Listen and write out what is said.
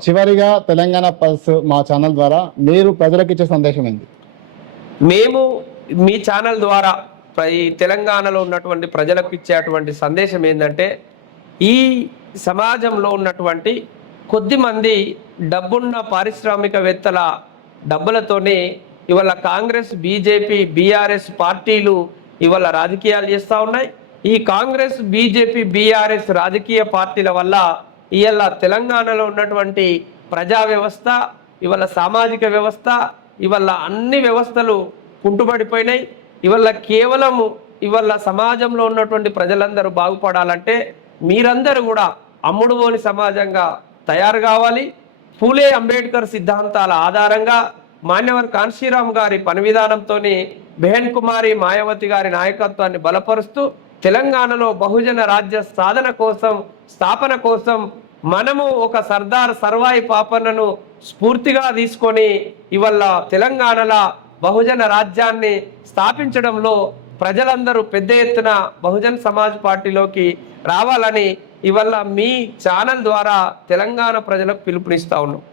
చివరిగా తెలంగాణ పల్స్ మా ఛానల్ ద్వారా మీరు ప్రజలకు ఇచ్చే సందేశం ఏంటి మేము మీ ఛానల్ ద్వారా ఈ తెలంగాణలో ఉన్నటువంటి ప్రజలకు ఇచ్చేటువంటి సందేశం ఏంటంటే ఈ సమాజంలో ఉన్నటువంటి కొద్ది మంది డబ్బున్న పారిశ్రామికవేత్తల డబ్బులతోనే ఇవాళ కాంగ్రెస్ బీజేపీ బీఆర్ఎస్ పార్టీలు ఇవాళ రాజకీయాలు చేస్తూ ఉన్నాయి. ఈ కాంగ్రెస్ బీజేపీ బీఆర్ఎస్ రాజకీయ పార్టీల వల్ల ఇవాళ తెలంగాణలో ఉన్నటువంటి ప్రజా వ్యవస్థ ఇవాళ సామాజిక వ్యవస్థ ఇవాళ అన్ని వ్యవస్థలు కుంటుపడిపోయినాయి ఇవాళ కేవలము ఇవాళ సమాజంలో ఉన్నటువంటి ప్రజలందరూ బాగుపడాలంటే మీరందరూ కూడా అమ్ముడుపోని సమాజంగా తయారు కావాలి. పూలే అంబేద్కర్ సిద్ధాంతాల ఆధారంగా మాన్యవర్ కాన్శీరామ్ గారి పని విధానంతో బెహన్ కుమారి మాయావతి గారి నాయకత్వాన్ని బలపరుస్తూ తెలంగాణలో బహుజన రాజ్య సాధన కోసం స్థాపన కోసం మనము ఒక సర్దార్ సర్వాయి పాపన్నను స్ఫూర్తిగా తీసుకొని ఇవల్ల తెలంగాణలో బహుజన రాజ్యాన్ని స్థాపించడంలో ప్రజలందరూ పెద్ద ఎత్తున బహుజన్ సమాజ్ పార్టీలోకి రావాలని ఇవల్ల మీ ఛానల్ ద్వారా తెలంగాణ ప్రజలకు పిలుపునిస్తా ఉన్నాం.